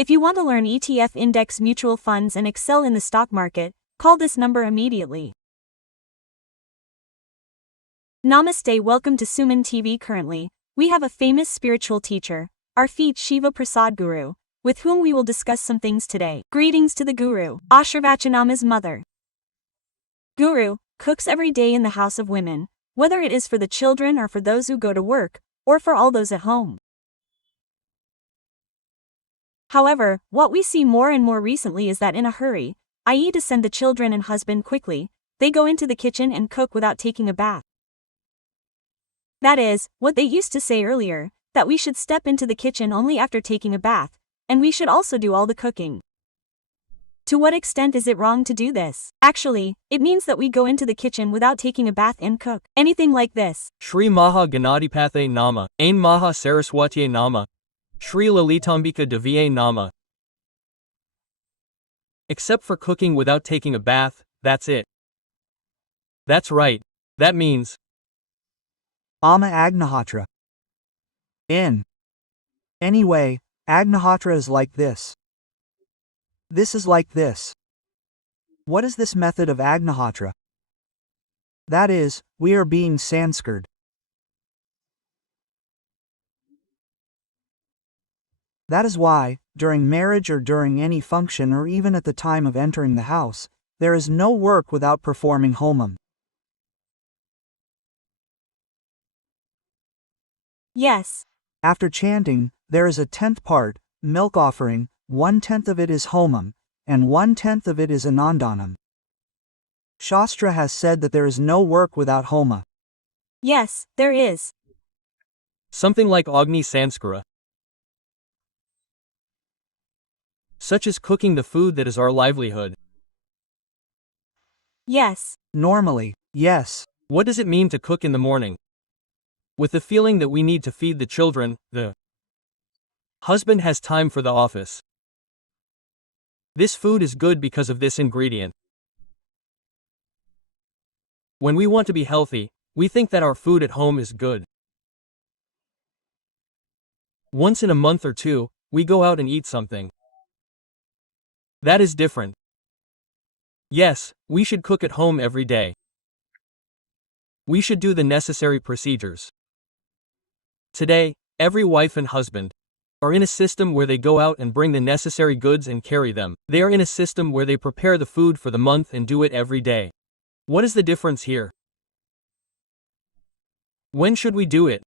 If you want to learn ETF index mutual funds and excel in the stock market, call this number immediately. Namaste, welcome to SumanTV. Currently, we have a famous spiritual teacher, our feet Shiva Prasad Guru, with whom we will discuss some things today. Greetings to the Guru, Ashirvachanama's mother. Guru cooks every day in the house of women, whether it is for the children or for those who go to work, or for all those at home. However, what we see more and more recently is that in a hurry, i.e. to send the children and husband quickly, they go into the kitchen and cook without taking a bath. That is, what they used to say earlier, that we should step into the kitchen only after taking a bath, and we should also do all the cooking. To what extent is it wrong to do this? Actually, it means that we go into the kitchen without taking a bath and cook. Anything like this. Shri Maha Ganadipathe Nama, Ain Maha Saraswatiye Nama, Shri Lalitambika Deviye Nama. Except for cooking without taking a bath, that's it. That's right. That means Ama Agnihotra. In. Anyway, Agnihotra is like this. This is like this. What is this method of Agnihotra? That is, we are being sanskared. That is why, during marriage or during any function or even at the time of entering the house, there is no work without performing homam. Yes. After chanting, there is a 10th part, milk offering, 1/10 of it is homam, and 1/10 of it is anandanam. Shastra has said that there is no work without homa. Yes, there is. something like Agni Sanskara, such as cooking the food that is our livelihood. Yes. Normally, yes. What does it mean to cook in the morning? With the feeling that we need to feed the children, the husband has time for the office. This food is good because of this ingredient. When we want to be healthy, we think that our food at home is good. Once in a month or two, we go out and eat something. That is different. Yes, we should cook at home every day. We should do the necessary procedures. Today, every wife and husband are in a system where they go out and bring the necessary goods and carry them. They are in a system where they prepare the food for the month and do it every day. What is the difference here? When should we do it?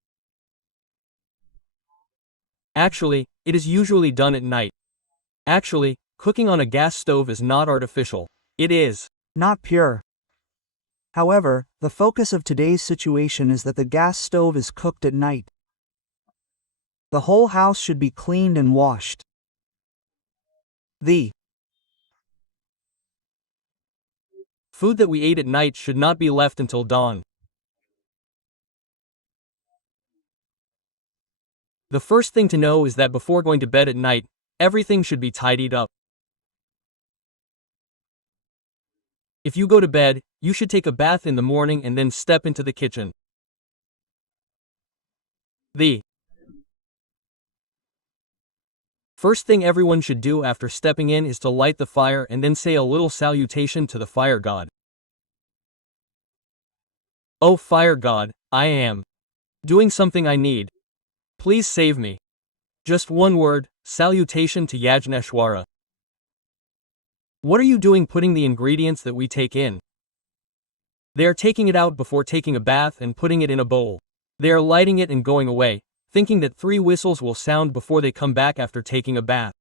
Actually, it is usually done at night. Actually, cooking on a gas stove is not artificial. It is not pure. However, the focus of today's situation is that the gas stove is cooked at night. The whole house should be cleaned and washed. The food that we ate at night should not be left until dawn. The first thing to know is that before going to bed at night, everything should be tidied up. If you go to bed, you should take a bath in the morning and then step into the kitchen. The first thing everyone should do after stepping in is to light the fire and then say a little salutation to the fire god. Oh fire god, I am doing something I need. Please save me. Just one word, salutation to Yajneshwara. What are you doing putting the ingredients that we take in? They are taking it out before taking a bath and putting it in a bowl. They are lighting it and going away, thinking that 3 whistles will sound before they come back after taking a bath.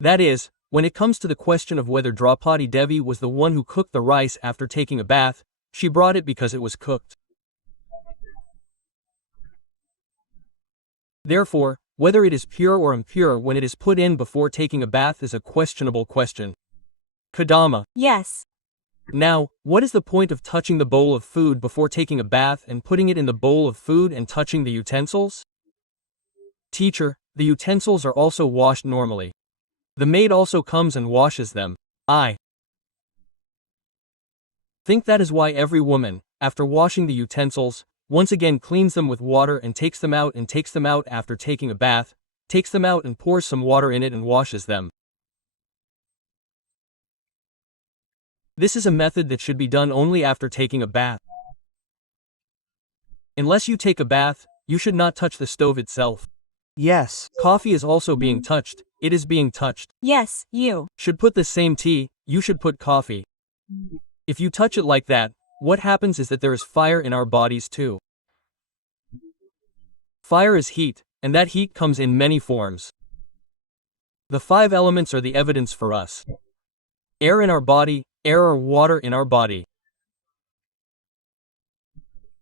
That is, when it comes to the question of whether Draupadi Devi was the one who cooked the rice after taking a bath, she brought it because it was cooked. Therefore, whether it is pure or impure when it is put in before taking a bath is a questionable question. Kadama. Yes. Now, what is the point of touching the bowl of food before taking a bath and putting it in the bowl of food and touching the utensils? Teacher, the utensils are also washed normally. The maid also comes and washes them. I think that is why every woman, after washing the utensils, once again cleans them with water and takes them out after taking a bath, takes them out and pours some water in it and washes them. This is a method that should be done only after taking a bath. Unless you take a bath, you should not touch the stove itself. Yes. Coffee is also being touched. It is being touched. Yes, you Should put the same tea, you should put coffee. If you touch it like that, what happens is that there is fire in our bodies too. Fire is heat, and that heat comes in many forms. The 5 elements are the evidence for us. Air in our body, air or water in our body.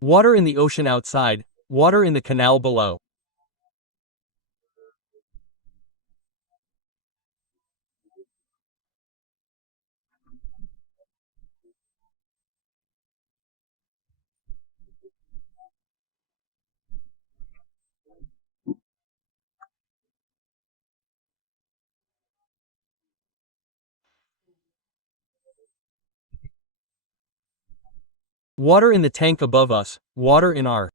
Water in the ocean outside, water in the canal below. Water in the tank above us, water in our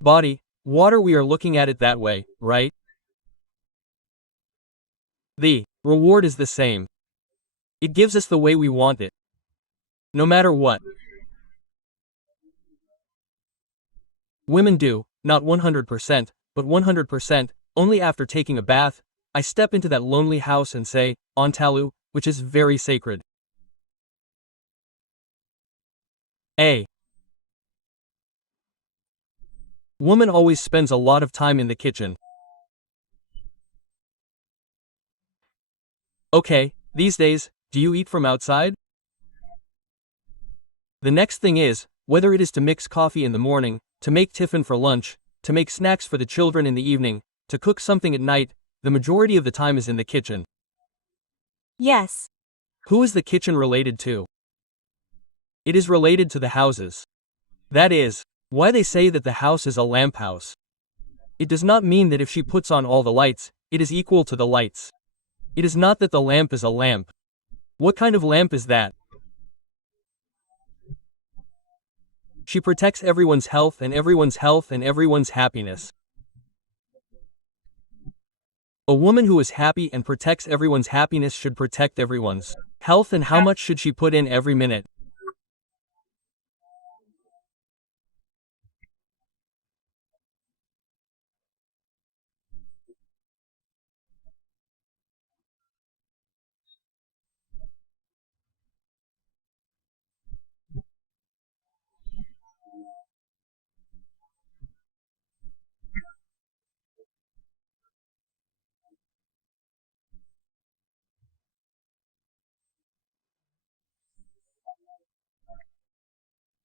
body. Water, we are looking at it that way, right? The reward is the same. It gives us the way we want it. No matter what. Women do, not 100%, but 100%, only after taking a bath, I step into that lonely house and say, Ontalu, which is very sacred. A woman always spends a lot of time in the kitchen. Okay, these days, do you eat from outside? The next thing is, whether it is to mix coffee in the morning, to make tiffin for lunch, to make snacks for the children in the evening, to cook something at night, the majority of the time is in the kitchen. Yes. Who is the kitchen related to? It is related to the houses. That is why they say that the house is a lamp house. It does not mean that if she puts on all the lights, it is equal to the lights. It is not that the lamp is a lamp. What kind of lamp is that? She protects everyone's health and everyone's happiness. A woman who is happy and protects everyone's happiness should protect everyone's health, and how much should she put in every minute?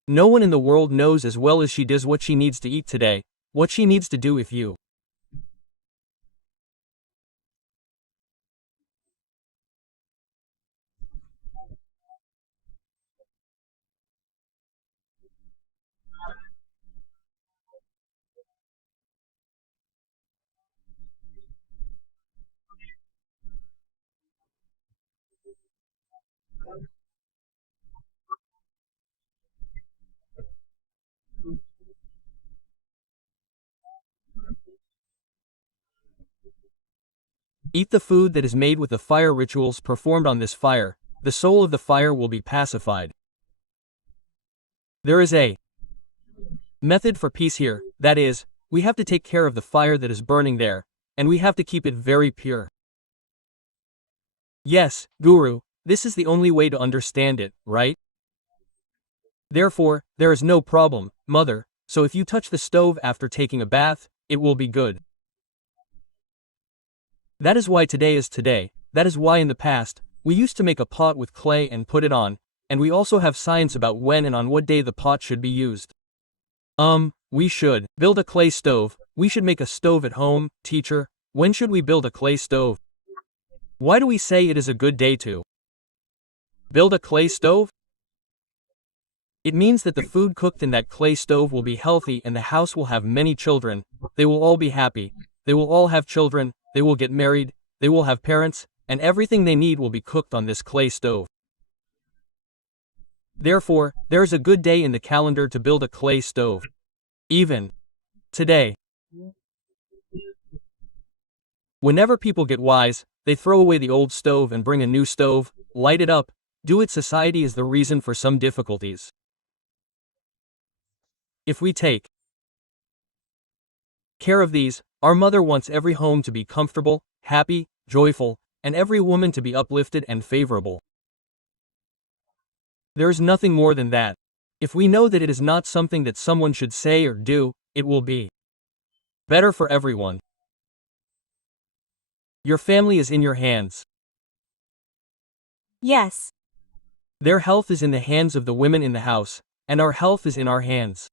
No one in the world knows as well as she does what she needs to eat today, what she needs to do if you eat the food that is made with the fire rituals performed on this fire, the soul of the fire will be pacified. There is a method for peace here, that is, we have to take care of the fire that is burning there, and we have to keep it very pure. Yes, Guru, this is the only way to understand it, right? Therefore, there is no problem, mother, so if you touch the stove after taking a bath, it will be good. That is why today is today, that is why in the past, we used to make a pot with clay and put it on, and we also have science about when and on what day the pot should be used. We should build a clay stove. We should make a stove at home. Teacher, when should we build a clay stove? Why do we say it is a good day to build a clay stove? It means that the food cooked in that clay stove will be healthy and the house will have many children. They will all be happy. They will all have children. They will get married. They will have parents, and everything they need will be cooked on this clay stove. Therefore, there is a good day in the calendar to build a clay stove. Even today. Whenever people get wise, they throw away the old stove and bring a new stove, light it up. Do it. Society is the reason for some difficulties. If we take care of these, our mother wants every home to be comfortable, happy, joyful, and every woman to be uplifted and favorable. There is nothing more than that. If we know that it is not something that someone should say or do, it will be better for everyone. Your family is in your hands. Yes. Their health is in the hands of the women in the house, and our health is in our hands.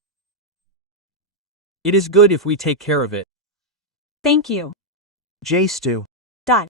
It is good if we take care of it. Thank you. J. Stu. Dot.